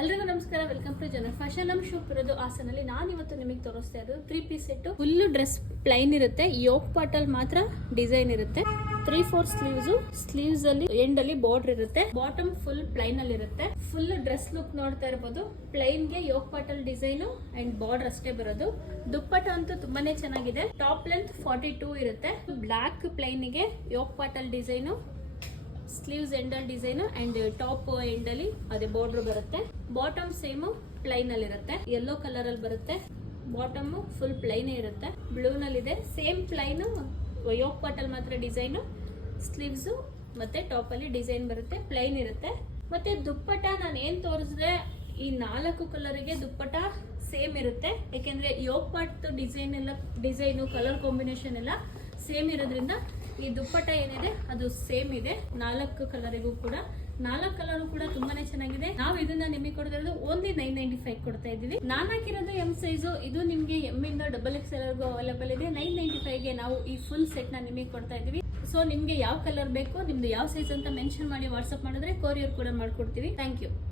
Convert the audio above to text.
ಎಲ್ರಿಗೂ ನಮಸ್ಕಾರ, welcome to general fashion. ನಮ್ಮ ಶಾಪ್ ಇರೋದು ಹಾಸನಲ್ಲಿ. ನಾನು ಇವತ್ತು ನಿಮಗೆ ತೋರಿಸ್ತಾ ಇರೋದು 3 piece set. Full dress plain ಇರುತ್ತೆ, ಯೋಕ್ ಪಾರ್ಟ್ ಅಲ್ಲಿ ಮಾತ್ರ ಡಿಸೈನ್ ಇರುತ್ತೆ. 3/4 ಸ್ಲೀವ್ಸ್ ಅಲ್ಲಿ ಎಂಡ್ ಅಲ್ಲಿ ಬಾರ್ಡರ್ ಇರುತ್ತೆ. ಬಾಟಮ್ ಫುಲ್ ಪ್ಲೈನ್ ಅಲ್ಲಿ ಇರುತ್ತೆ. ಫುಲ್ ಡ್ರೆಸ್ ಲುಕ್ ನೋಡ್ತಾ ಇರಬಹುದು. ಪ್ಲೈನ್ ಗೆ ಯೋಕ್ ಪಾರ್ಟ್ ಅಲ್ಲಿ ಡಿಸೈನ್ ಅಂಡ್ ಬಾರ್ಡರ್ ಅಷ್ಟೇ ಬರೋದು. ದುಪ್ಪಟ್ಟ ಅಂತೂ ತುಂಬಾನೇ ಚೆನ್ನಾಗಿದೆ. ಟಾಪ್ ಲೆಂತ್ 42 ಇರುತ್ತೆ. ಬ್ಲಾಕ್ ಪ್ಲೈನ್ ಗೆ ಯೋಕ್ ಪಾರ್ಟ್ ಅಲ್ಲಿ ಡಿಸೈನ್, ಸ್ಲೀವ್ಸ್ ಎಂಡಲ್ ಡಿಸೈನ್ ಅಂಡ್ ಟಾಪ್ ಎಂಡ್ ಅಲ್ಲಿ ಅದೇ ಬಾರ್ಡರ್ ಬರುತ್ತೆ. ಬಾಟಮ್ ಸೇಮ್ ಪ್ಲೈನ್ ಅಲ್ಲಿ ಇರುತ್ತೆ. ಯೆಲ್ಲೋ ಕಲರ್ ಅಲ್ಲಿ ಬರುತ್ತೆ. ಬಾಟಮ್ ಫುಲ್ ಪ್ಲೈನ್ ಇರುತ್ತೆ. ಬ್ಲೂ ನಲ್ಲಿ ಇದೆ. ಸೇಮ್ ಪ್ಲೈನ್ ಯೋಕ್ ಪಾರ್ಟ್ ಅಲ್ಲಿ ಮಾತ್ರ ಡಿಸೈನ್, ಸ್ಲೀವ್ಸ್ ಮತ್ತೆ ಟಾಪ್ ಅಲ್ಲಿ ಡಿಸೈನ್ ಬರುತ್ತೆ. ಪ್ಲೈನ್ ಇರುತ್ತೆ. ಮತ್ತೆ ದುಪ್ಪಟ್ಟ ನಾನು ಏನ್ ತೋರಿಸಿದ್ರೆ ಈ 4 ಕಲರ್ಗೆ ದುಪ್ಪಟ್ಟ ಸೇಮ್ ಇರುತ್ತೆ. ಯಾಕೆಂದ್ರೆ yoke part design colour combination ಎಲ್ಲ ಸೇಮ್ ಇರೋದ್ರಿಂದ ಈ ದುಪ್ಪಟ್ಟ ಏನಿದೆ ಅದು ಸೇಮ್ ಇದೆ 4 ಕಲರಿಗೂ ಕೂಡ. 4 ಕಲರ್ ಕೂಡ ತುಂಬಾನೇ ಚೆನ್ನಾಗಿದೆ. ನಾವು ಇದನ್ನ ನಿಮಗೆ ಕೊಡ್ತಿರೋದು ಓನ್ಲಿ 995 ಕೊಡ್ತಾ ಇದೀವಿ. ನಾನು ಹಾಕಿರೋದು ಎಂ ಸೈಜು. ಇದು ನಿಮ್ಗೆ ಎಂ ಇಂದ XXL ಅವೈಲೇಬಲ್ ಇದೆ. 995ಗೆ ನಾವು ಈ ಫುಲ್ ಸೆಟ್ ನ ನಿಮಗೆ ಕೊಡ್ತಾ ಇದೀವಿ. ಸೊ ನಿಮ್ಗೆ ಯಾವ ಕಲರ್ ಬೇಕು, ನಿಮ್ದು ಯಾವ ಸೈಜ್ ಅಂತ ಮೆನ್ಷನ್ ಮಾಡಿ ವಾಟ್ಸ್ಆಪ್ ಮಾಡಿದ್ರೆ ಕೊರಿಯರ್ ಕೂಡ ಮಾಡ್ಕೊಡ್ತೀವಿ. Thank you.